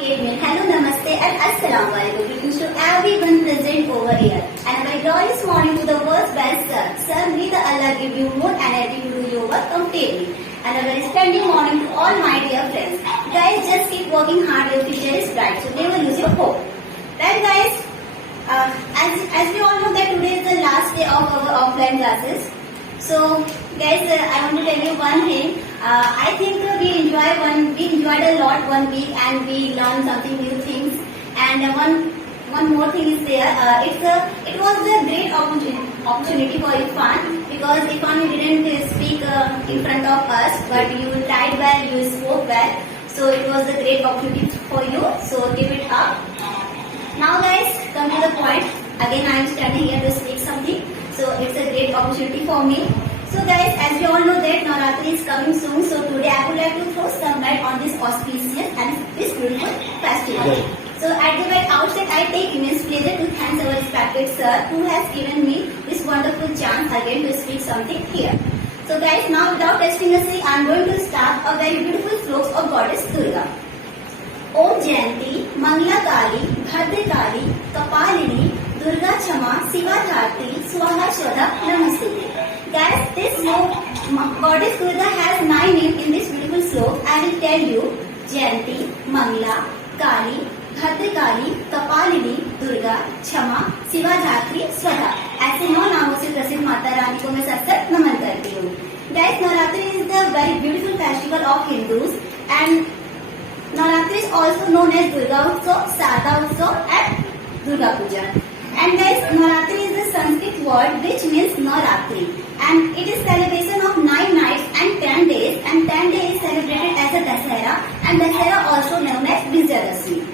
Evening. Hello, namaste and assalamu alaikum. Greetings to everyone present over here. And my glorious morning to the world's best sir. Sir, may the Allah give you more energy to do your work comfortably. And a very splendid morning to all my dear friends. Guys, just keep working hard. Your future is bright. So never lose your hope. Right, guys? As we all know that today is the last day of our offline classes. So, guys, I want to tell you one thing. I think we enjoyed a lot one week and we learned something new things. And one more thing is there. It was a great opportunity for Irfan because Irfan didn't speak in front of us, but you tried well, you spoke well. So it was a great opportunity for you. So keep it up. Now, guys, come to the point. Again, I am standing here to speak something. So it's a great opportunity for me. So guys, as we all know that Navratri is coming soon, so today I would like to throw some light on this auspicious and this beautiful festival. So at the very outset, I take immense pleasure to thank our respected sir who has given me this wonderful chance again to speak something here. So guys, now without testing a say, I am going to start a very beautiful sloka of Goddess Durga. Om Jayanti, Mangala Kali, Bhadra Kali, Kapalini, Durga Chama, Shiva Dharti, Swaha Shwada, Namaste. Guys, this Goddess Durga has 9 names in this beautiful sloka. I will tell you Jayanti, Mangala, Kali, Bhadra Kali, Kapalini, Durga, Chama, Shiva Dharti, Swada. ऐसे 9 नामों से प्रसिद्ध माता रानी को मैं सत्सत नमन करती हूँ. Guys, Navratri is the very beautiful festival of Hindus and Navratri is also known as Durga Utsav, Sarda Utsav and Durga Puja. And guys, Navratri is the Sanskrit word which means Navratri. And it is celebration of 9 nights and 10 days. And 10 days is celebrated as a Dasara. And Dasara also known as Vijayadashmi.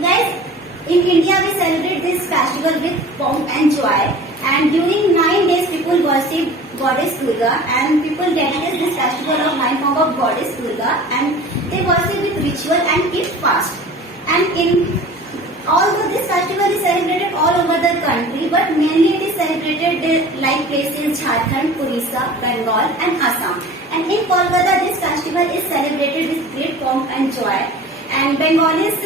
Guys, in India we celebrate this festival with pomp and joy. And during 9 days people worship Goddess Durga. And people dedicate this festival of 9 form of Goddess Durga. And they worship with ritual and keep fast. And although this festival is celebrated all over the country, but mainly it is celebrated like places Jharkhand, Orissa, Bengal and Assam. And in Kolkata, this festival is celebrated with great pomp and joy. And Bengalis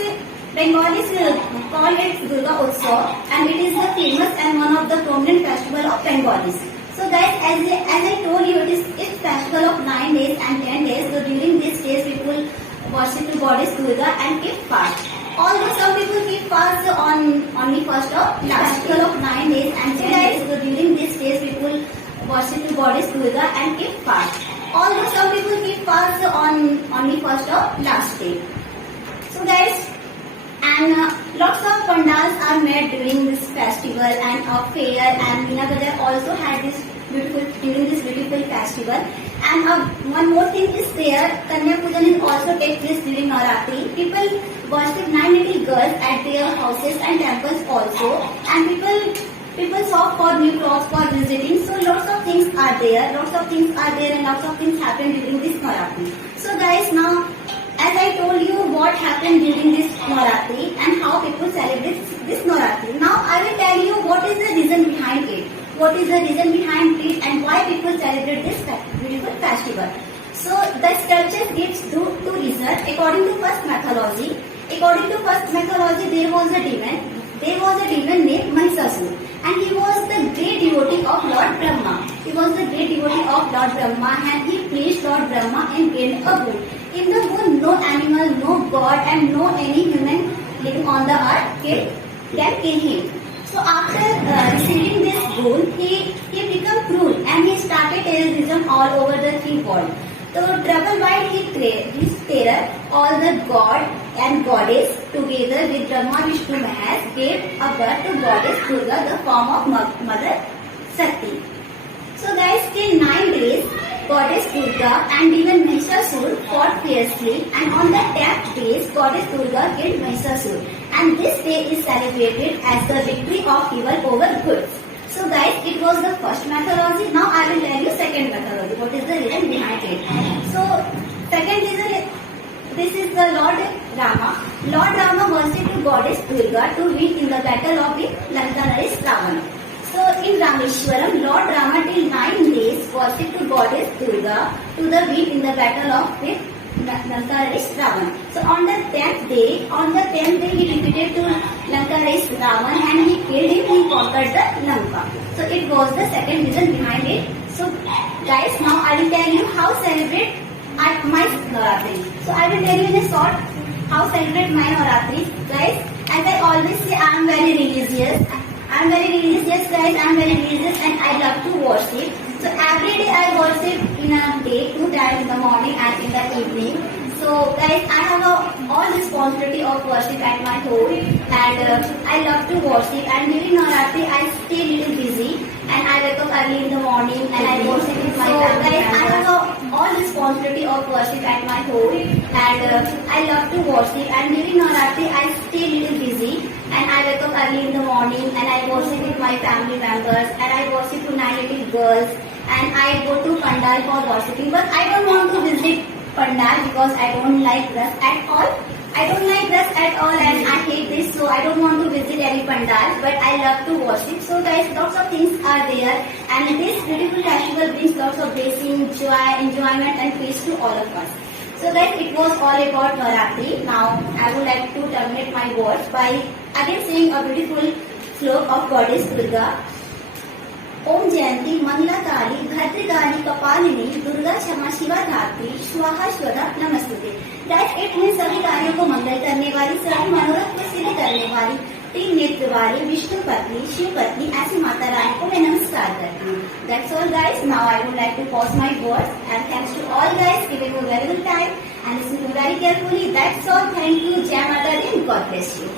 call it Durga Utsav, and it is the famous and one of the prominent festival of Bengalis. So guys, as I told you, it is festival of 9 days and 10 days. So during these days, people worship to Goddess Durga and keep fast. Although some people keep fast on only first of last festival of 9 days and 10 days. So during these days, people worship to Goddess Durga and keep fast. Although some people keep fast on only first of last day. So guys, and lots of pandals are made during this festival and a fair, and Meena Bazar also had this during this beautiful festival. And one more thing is there, Kanya Pujan is also take place during Navratri. People worship 9 little girls at their houses and temples also. And people shop for new clothes for visiting. So lots of things are there and lots of things happen during this Navratri. So guys, now as I told you what happened during this Navratri and how people celebrate this Navratri. Now I will tell you what is the reason behind it. What is the reason behind it and why people celebrate this beautiful festival. So the scripture gives two reasons. According to first mythology, there was a demon named Mahishasura, and he was the great devotee of Lord Brahma. And he pleased Lord Brahma and gained a boon. In the boon, no animal, no god and no any human living on the earth can kill him. So after receiving this boon, he became cruel and he started terrorism all over the 3 world. So trouble-wise he terror all the god and goddess together with Brahma, Vishnu, Mahesh gave a birth to Goddess Durga, the form of Mother Shakti. So guys, till 9 days, Goddess Durga and even Mahishasura fought fiercely, and on the 10th day, Goddess Durga killed Mahishasura. And this day is celebrated as the victory of evil over good. So guys, it was the first mythology. Now I will tell you second mythology. What is the reason behind it? So second reason, this is the Lord Rama. Lord Rama worshipped to Goddess Durga to win in the battle of the Lanka-Naresh Ravana. So in Rameshwaram, Lord Rama till 9 days worshipped to Goddess Durga to the win in the battle of with Lanka-Naresh Ravana. So on the 10th day, on the 10th day he defeated to Lanka race Ravan and he killed him, he conquered the Lanka. So it was the second reason behind it. So guys, now I will tell you how celebrate at my Navratri. So I will tell you in a short how celebrate my Navratri. Guys, as I always say, I am very religious. Yes guys, I am very religious and I love to worship. So every day I worship in a day, 2 times in the morning and in the evening. So guys, I have all responsibility of worship at my home and I love to worship, and during Navratri I stay little busy and I wake up early in the morning and I worship with my family. Guys, I have all responsibility of worship at my home and I love to worship, and during Navratri I stay little busy and I wake up early in the morning and I worship with my family members and I worship to 9 little girls and I go to Pandal for worshipping, but I don't want to visit Pandal because I don't like dress at all. I don't like dress at all and I hate this, so I don't want to visit any Pandal, but I love to worship. So guys, lots of things are there and this beautiful festival brings lots of blessing, joy, enjoyment and peace to all of us. So guys, it was all about Navratri. Now I would like to terminate my words by again saying a beautiful slok of Goddess Durga. ओम जयंती मंगला काली भद्रकाली कपालिनी दुर्गा क्षमा शिवा धात्री स्वाहा स्वधा नमस्तुते. Guys, it means सभी कार्यों को मंगल करने वाली, सभी मनोरथ को सिद्ध करने वाली, 3 नेत्र वाली विष्णु पत्नी शिव पत्नी ऐसी माता रानी को मैं नमस्कार करती हूँ. That's all guys. Now I would like to pause my words and thanks to all guys giving me very good time and listen to very carefully. That's all. Thank you. Jai Mata Di. God bless you.